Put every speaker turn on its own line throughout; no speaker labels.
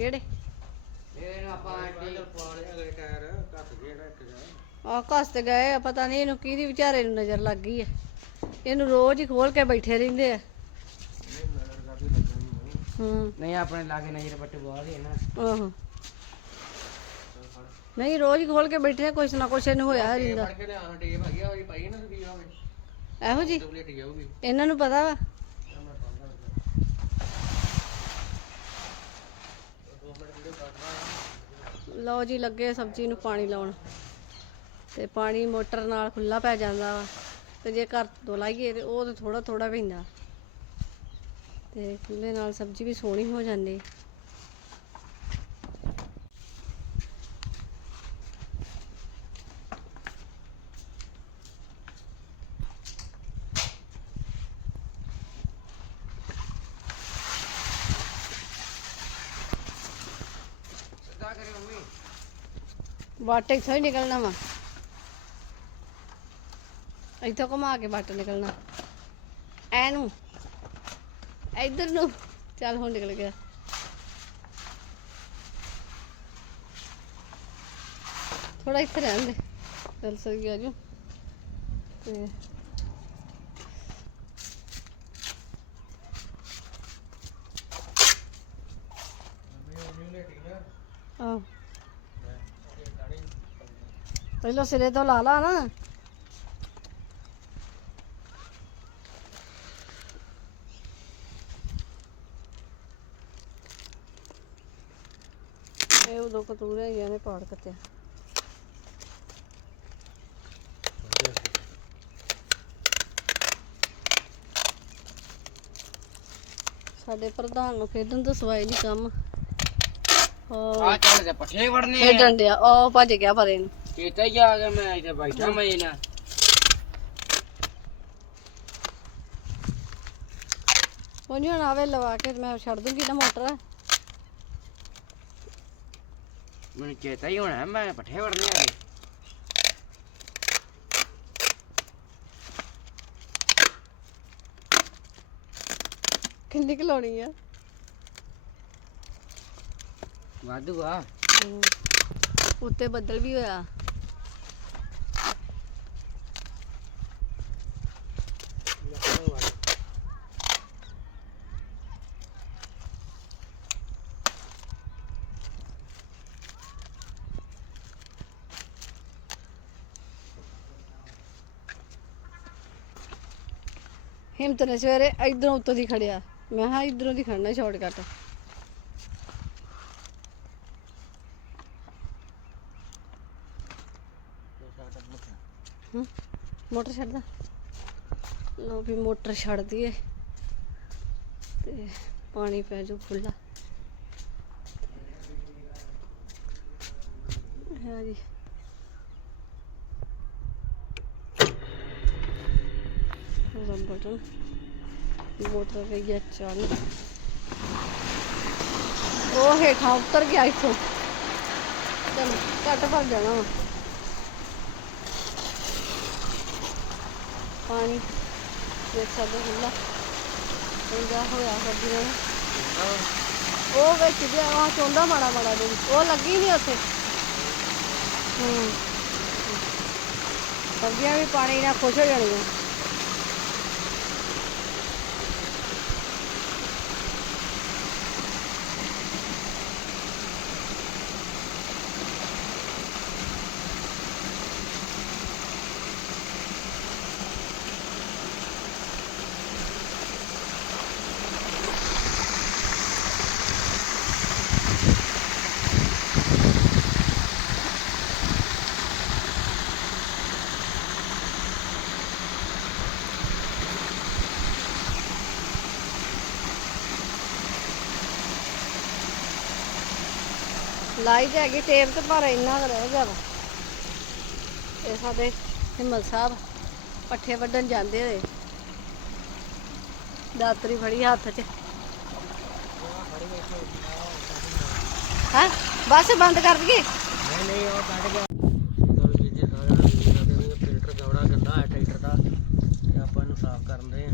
ਕਿਹੜੇ?
ਇਹ ਨਾ ਆਪਾਂ ਆਂਟੀ
ਪਾਲਿਆ ਗਏ ਟਾਇਰ ਘੱਟ ਗਏ ਨਾ ਇੱਕ ਜਾ
ਆ ਘਸ ਤੇ ਗਏ ਆ ਪਤਾ ਨਹੀਂ ਇਹਨੂੰ ਕਿਹਦੀ ਵਿਚਾਰੇ ਨੂੰ ਨਜ਼ਰ ਲੱਗ ਗਈ ਹੈ ਇਹਨੂੰ ਰੋਜ਼ ਹੀ ਖੋਲ ਕੇ ਬੈਠੇ ਰਹਿੰਦੇ ਆ।
ਨਜ਼ਰ ਕਾਦੀ ਲੱਗਣੀ ਨਹੀਂ
ਹੂੰ।
ਨਹੀਂ ਆਪਣੇ ਲਾਗੇ ਨਜ਼ਰ ਪੱਟੇ ਬਹੁਤ ਹੈ ਨਾ।
ਆਹੋ। ਨਹੀਂ ਰੋਜ਼ ਹੀ ਖੋਲ ਕੇ ਬੈਠੇ ਆ ਕੁਛ ਨਾ ਕੁਛ ਇਹਨੂੰ ਹੋਇਆ ਰਹਿੰਦਾ।
ਫੜ ਕੇ ਲਿਆ ਆ ਪਾਈ ਨਾ
ਇਹੋ ਜੀ
ਡੁਪਲੀਕੇਟ ਜਾਊਗੀ
ਇਹਨਾਂ ਨੂੰ ਪਤਾ ਵਾ? ਲਓ ਜੀ, ਲੱਗੇ ਸਬਜ਼ੀ ਨੂੰ ਪਾਣੀ ਲਾਉਣ। ਤੇ ਪਾਣੀ ਮੋਟਰ ਨਾਲ ਖੁੱਲਾ ਪੈ ਜਾਂਦਾ ਵਾ। ਤੇ ਜੇ ਘਰ ਤੋਂ ਲਾਈਏ ਤੇ ਉਹ ਤੇ ਥੋੜਾ ਥੋੜਾ ਪੈਂਦਾ ਤੇ ਖੁੱਲੇ ਨਾਲ ਸਬਜ਼ੀ ਵੀ ਸੋਹਣੀ ਹੋ ਜਾਂਦੀ। ਵੱਟ ਇੱਥੋਂ ਹੀ ਨਿਕਲਣਾ ਵਾ? ਇੱਥੋਂ ਘੁਮਾ ਕੇ ਵੱਟ ਨਿਕਲਣਾ। ਐਨੂੰ ਇੱਧਰ ਨੂੰ। ਚੱਲ ਹੁਣ ਨਿਕਲ ਗਿਆ। ਥੋੜਾ ਇੱਥੇ ਰਹਿਣ ਦੇ। ਚੱਲ ਸਹੀ ਆ ਜੂ ਤੇ ਆਹ। ਪਹਿਲਾਂ ਸਿਰੇ ਤੋਂ ਲਾ ਲਾ ਨਾ ਇਹ ਉਦੋਂ ਕਤੂਰੇ ਹੈਗੇ ਨੇ ਪਾੜ ਕੱਤਿਆ ਸਾਡੇ ਪ੍ਰਧਾਨ ਨੂੰ ਖੇਡਣ ਤੋਂ ਸਵਾਈ ਨਹੀਂ ਕੰਮ
ਆ ਚੱਲ ਤੇ ਪੱਠੇ ਵੜਨੇ ਆ
ਖੇਡਣ ਡਿਆ ਉਹ ਭੱਜ ਗਿਆ ਪਰੇ ਨੂੰ
ਚੇਤਾ ਹੀ ਆ ਗਿਆ ਮੈਂ ਇੱਥੇ ਬੈਠਾ ਮੈਂ ਨਾ
ਉਹ ਨਹੀਂ ਹੁਣ ਆਵੇ ਲਵਾ ਕੇ ਤੇ ਮੈਂ ਛੱਡ ਦੂੰਗੀ ਨਾ ਮੋਟਰ।
ਮੈਨੂੰ ਚੇਤਾ ਹੀ ਹੋਣਾ ਮੈਂ ਪੱਠੇ ਵੜਨੇ ਆ।
ਕਿੰਨੀ ਕੁ ਲਾਉਣੀ ਆ?
ਵਾਧੂ ਆ।
ਹਮ। ਉੱਤੇ ਬੱਦਲ ਵੀ ਹੋਇਆ। ਹਿੰਮਤ ਨੇ ਸਵੇਰੇ ਇਧਰੋਂ ਉੱਤੋਂ ਦੀ ਖੜਿਆ। ਮੈਂ ਹਾਂ ਇਧਰੋਂ ਦੀ ਖੜਨਾ ਸ਼ਾਰਟਕਟ ਮੋਟਰ ਛੱਡਦਾ ਲੋ ਵੀ ਮੋਟਰ ਛੱਡ ਦਈਏ ਤੇ ਪਾਣੀ ਪੈ ਜਾਊ ਖੁੱਲਾ ਹੈ ਜੀ। ਉਹਦਾ ਬਟਨ ਮੋਟਰ ਉਹ ਹੇਠਾਂ ਉਤਰ ਗਿਆ ਇੱਥੋਂ ਚਲ ਘੱਟ ਭਰ ਜਾਣਾ ਵਾ ਪਾਣੀ ਦੇਖ ਸਕਦੇ ਹੋ ਇੰਦਾ ਹੋਇਆ ਸਬਜ਼ੀਆਂ ਨੂੰ ਉਹ ਵਿੱਚ ਜਿਹਾ ਆ ਚੋਂਦਾ ਮਾੜਾ ਮਾੜਾ ਦੇ ਉਹ ਲੱਗੀ ਨਹੀਂ ਉੱਥੇ ਹੂੰ ਸਬਜ਼ੀਆਂ ਵੀ ਪਾਣੀ ਨਾਲ ਖੁਸ਼ ਹੋ ਜਾਣੀਆਂ ਲਾਈ ਤੇ ਹੈਗੀ, ਟੇਪ ਤੇ ਪਰ ਇੰਨਾ ਰਹਿ ਗਿਆ ਵਾ। ਇਹ ਸਾਡੇ ਹਿੰਮਤ ਸਾਹਿਬ ਪੱਠੇ ਵੱਢਣ ਜਾਂਦੇ ਹੋਏ। ਦਾਤਰੀ ਫੜੀ ਹੱਥ 'ਚ। ਹਾਂ? ਬਸ ਬੰਦ ਕਰ ਦਈਏ?
ਨਹੀਂ ਨਹੀਂ, ਉਹ ਕੱਢ ਗਿਆ ਫਿਲਟਰ ਕਵੜਾ ਗੰਦਾ ਹੈ, ਟਰੈਕਟਰ ਦਾ, ਤੇ ਆਪਾਂ ਇਹਨੂੰ ਸਾਫ਼ ਕਰਨ ਦੇ ਆ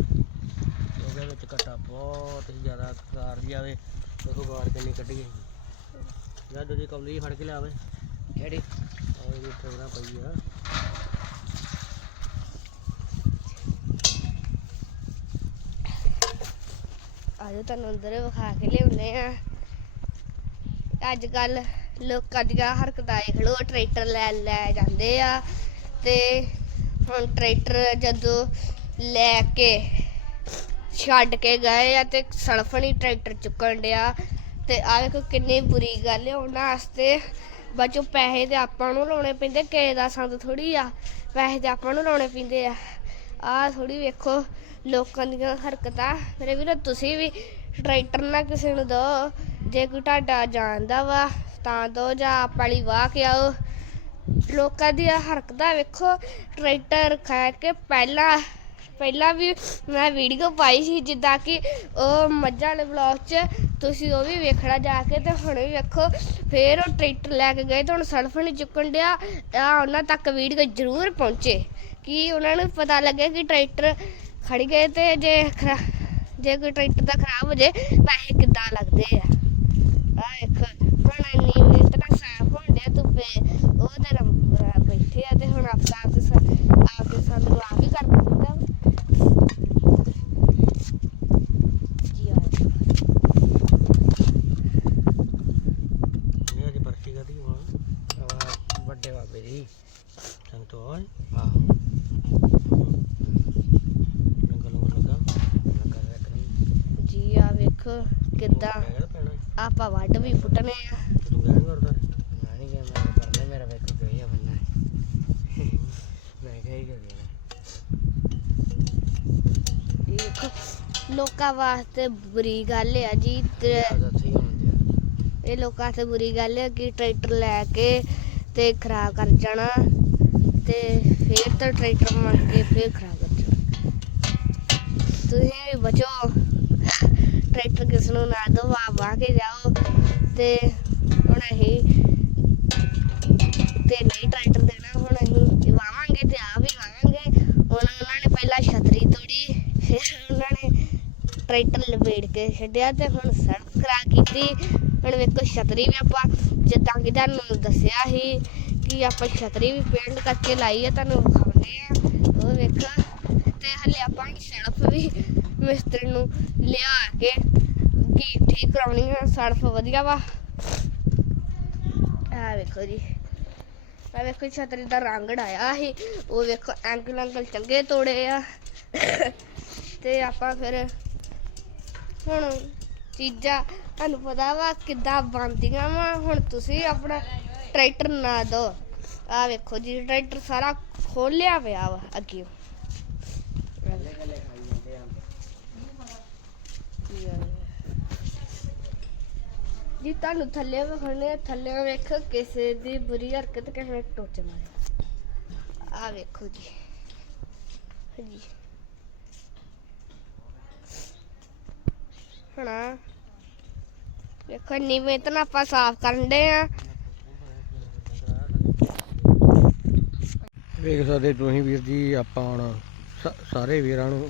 ਉਹਦੇ ਵਿੱਚ ਘਟਾ ਬਹੁਤ ਹੀ ਜ਼ਿਆਦਾ ਕਾਰ ਦੀ ਆਵੇ ਦੇਖੋ ਕਿੰਨੀ ਕੱਢੀ ਹੈ ਜਾਂ ਦੂਜੀ ਕੌਲੀ ਫੜ ਕੇ ਲਿਆਵੇ।
ਕਿਹੜੀ?
ਆਹ ਇਹਦੀ ਟਰਗਰਾ ਪਈ ਆ।
ਆਜੋ ਤੁਹਾਨੂੰ ਅੰਦਰ ਵਿਖਾ ਕੇ ਲਿਆਉਂਦੇ ਆ। ਅੱਜ ਕੱਲ ਲੋਕਾਂ ਦੀਆਂ ਹਰਕਤਾਂ ਦੇਖ ਲਓ ਟਰੈਕਟਰ ਲੈ ਲੈ ਜਾਂਦੇ ਆ ਤੇ ਹੁਣ ਟਰੈਕਟਰ ਜਦੋਂ ਲੈ ਕੇ ਛੱਡ ਕੇ ਗਏ ਆ ਤੇ ਸੜਫ ਨਹੀਂ ਟਰੈਕਟਰ ਚੁੱਕਣ ਡਿਆ। ਤੇ ਆ ਵੇਖੋ ਕਿੰਨੀ ਬੁਰੀ ਗੱਲ ਹੈ ਉਹਨਾਂ ਵਾਸਤੇ। ਬੱਚੋ ਪੈਸੇ ਤੇ ਆਪਾਂ ਨੂੰ ਲਾਉਣੇ ਪੈਂਦੇ, ਕਿਸੇ ਦਾ ਸੰਦ ਥੋੜੀ ਆ, ਪੈਸੇ ਤੇ ਆਪਾਂ ਨੂੰ ਲਾਉਣੇ ਪੈਂਦੇ ਆ। ਆ ਥੋੜੀ ਵੇਖੋ, ਲੋਕਾਂ ਦੀਆਂ ਹਰਕਤਾਂ। ਮੇਰੇ ਵੀਰੋ, ਤੁਸੀਂ ਵੀ ਟਰੈਕਟਰ ਨਾ ਕਿਸੇ ਨੂੰ ਦੋ ਜੇ ਕੋਈ ਤੁਹਾਡਾ ਜਾਣਦਾ ਵਾ, ਤਾਂ ਦੋ ਜਾਂ ਪਾਲੀ ਵਾਹ ਕੇ ਆਓ। ਲੋਕਾਂ ਦੀਆਂ ਹਰਕਤਾਂ ਵੇਖੋ, ਟਰੈਕਟਰ ਖਾ ਕੇ ਪਹਿਲਾਂ ਪਹਿਲਾਂ ਵੀ ਮੈਂ ਵੀਡੀਓ ਪਾਈ ਸੀ, ਜਿੱਦਾਂ ਕਿ ਉਹ ਮੱਝਾਂ ਵਾਲੇ ਵਲੌਗ 'ਚ ਤੁਸੀਂ ਉਹ ਵੀ ਵੇਖਣਾ ਜਾ ਕੇ ਤੇ ਹੁਣ ਵੀ ਵੇਖੋ। ਫੇਰ ਉਹ ਟਰੈਕਟਰ ਲੈ ਕੇ ਗਏ ਤੇ ਹੁਣ ਸਲਫ ਨਹੀਂ ਚੁੱਕਣ ਡਿਆ। ਆ ਉਹਨਾਂ ਤੱਕ ਵੀਡੀਓ ਜ਼ਰੂਰ ਪਹੁੰਚੇ। ਕਿ ਉਹਨਾਂ ਨੂੰ ਪਤਾ ਲੱਗੇ ਕਿ ਟਰੈਕਟਰ ਖੜ ਗਏ ਤੇ ਜੇ ਖਰਾ- ਜੇ ਕੋਈ ਟਰੈਕਟਰ ਦਾ ਖਰਾਬ ਹੋ ਜੇ, ਪੈਸੇ ਕਿੱਦਾਂ ਲੱਗਦੇ ਆ? ਆ ਇੱਕ ਹੁਣ ਇੰਨੀ ਮਿਹਨਤ ਨਾਲ ਸਾਫ਼ ਹੋਣ ਡਿਆ ਧੁੱਪੇ, ਉਹ ਤੇ ਬੈਠੇ ਆ ਤੇ ਹੁਣ ਆਪਾਂ ਆਪਦੇ ਸ- ਆਪਦੇ ਸੰਦ ਨੂੰ ਆਪ ਹੀ ਕਰਨਾ ਪੈਂਦਾ ਵਾ। ਜੀ ਆ
ਇਹ ਅੱਜ ਬਰਫੀ ਕਦੀ ਹੋਣਾ
ਆਹ ਵੱਡੇ ਬਾਬੇ ਦੀ
ਸੰਤੋ ਓਏ
ਆਹ
ਰੰਗਲ ਨੂੰ ਲੱਗਾ
ਲੱਗਾ ਰੱਖ ਨਹੀਂ
ਜੀ ਆ ਵੇਖੋ ਕਿੱਦਾਂ
ਕਹਿ ਪੈਣਾ
ਆਪਾਂ ਵੱਢ ਵੀ ਪੁੱਟਨੇ ਆ
ਤੇ ਤੂੰ ਕਹਿ ਕਰਦਾ
ਮੈਂ ਨਹੀਂ ਗਿਆ ਮੈਂ ਕਰਨਾ ਮੇਰਾ ਵੇਖੋ ਕੋਈ ਆ ਬੰਨਾ ਮੈਂ ਕਹੀ ਗਿਆ
ਜੀ ਵੇਖੋ ਲੋਕਾਂ ਵਾਸਤੇ ਬੁਰੀ ਗੱਲ ਆ ਜੀ ਇਹ ਲੋਕਾਂ ਵਾਸਤੇ ਬੁਰੀ ਗੱਲ ਹੈ ਕਿ ਟਰੈਕਟਰ ਲੈ ਕੇ ਤੇ ਖਰਾਬ ਕਰ ਜਾਣਾ ਤੇ ਫੇਰ ਤਾਂ ਟਰੈਕਟਰ ਮੰਗ ਕੇ ਫੇਰ ਖਰਾਬ ਕਰ ਜਾਣਾ। ਤੁਸੀਂ ਵੀ ਬਚੋ। ਟਰੈਕਟਰ ਕਿਸ ਨੂੰ ਨਾ ਦੋ ਵਾ ਵਾ ਕੇ ਜਾਓ ਤੇ ਹੁਣ ਅਸੀਂ ਤੇ ਨਹੀਂ ਟਰੈਕਟਰ ਦੇਣਾ, ਹੁਣ ਅਸੀਂ ਵਾਵਾਂਗੇ ਤੇ ਆਪ ਵੀ ਵਾਵਾਂਗੇ। ਹੁਣ ਉਹਨਾਂ ਨੇ ਪਹਿਲਾਂ ਛਤਰੀ ਤੋੜੀ, ਫਿਰ ਉਹਨਾਂ ਨੇ ਟਰੈਕਟਰ ਲਪੇੜ ਕੇ ਛੱਡਿਆ ਤੇ ਹੁਣ ਸੜਕ ਕਰਾ ਕੀਤੀ। ਹੁਣ ਵੇਖੋ ਛਤਰੀ ਵੀ ਆਪਾਂ ਜਿੱਦਾਂ ਕਿ ਤੁਹਾਨੂੰ ਦੱਸਿਆ ਸੀ ਕਿ ਆਪਾਂ ਛਤਰੀ ਵੀ ਪੇਂਟ ਕਰਕੇ ਲਾਈ ਹੈ ਤੁਹਾਨੂੰ ਵਿਖਾਉਂਦੇ ਆ। ਉਹ ਵੇਖੋ, ਤੇ ਹਲੇ ਆਪਾਂ ਸੜਕ ਵੀ ਮਿਸਤਰੀ ਨੂੰ ਲਿਆ ਕੇ ਕੀ ਠੀਕ ਕਰਾਉਣੀ ਹੈ ਸੜਕ ਵਧੀਆ ਵਾ। ਆ ਵੇਖੋ ਜੀ। ਆ ਵੇਖੋ ਛਤਰੀ ਦਾ ਰੰਗ ਡਾਇਆ ਸੀ। ਉਹ ਵੇਖੋ ਐਂਗਲ ਐਂਗਲ ਚੰਗੇ ਤੋੜੇ ਆ। ਤੇ ਆਪਾਂ ਫਿਰ ਹੁਣ ਚੀਜ਼ਾਂ ਤੁਹਾਨੂੰ ਪਤਾ ਵਾ ਕਿੱਦਾਂ ਬਣਦੀਆਂ ਵਾ। ਹੁਣ ਤੁਸੀਂ ਆਪਣਾ ਟਰੈਕਟਰ ਨਾ ਦੋ। ਆ ਵੇਖੋ ਜੀ, ਟਰੈਕਟਰ ਸਾਰਾ ਖੋਲਿਆ ਪਿਆ ਵਾ ਅੱਗੇ। ਜੀ, ਤੁਹਾਨੂੰ ਥੱਲੇ ਵਿਖਾਉਣੇ ਥੱਲੇ ਵੇਖੋ ਕਿਸੇ ਦੀ ਬੁਰੀ ਹਰਕਤ ਕਿਸੇ ਟੋਚ ਮਾਰਿਆ ਆ ਵੇਖੋ ਜੀ। ਜੀ ਹੁਣ ਵੇਖੋ ਨੀਵੇਂ ਤਾਂ ਆਪਾਂ ਸਾਫ਼ ਕਰਨ ਦੇ ਆ।
ਵੇਖ ਸਕਦੇ ਤੁਸੀਂ ਵੀਰ ਜੀ ਆਪਾਂ ਹੁਣ ਸਾਰੇ ਵੀਰਾਂ ਨੂੰ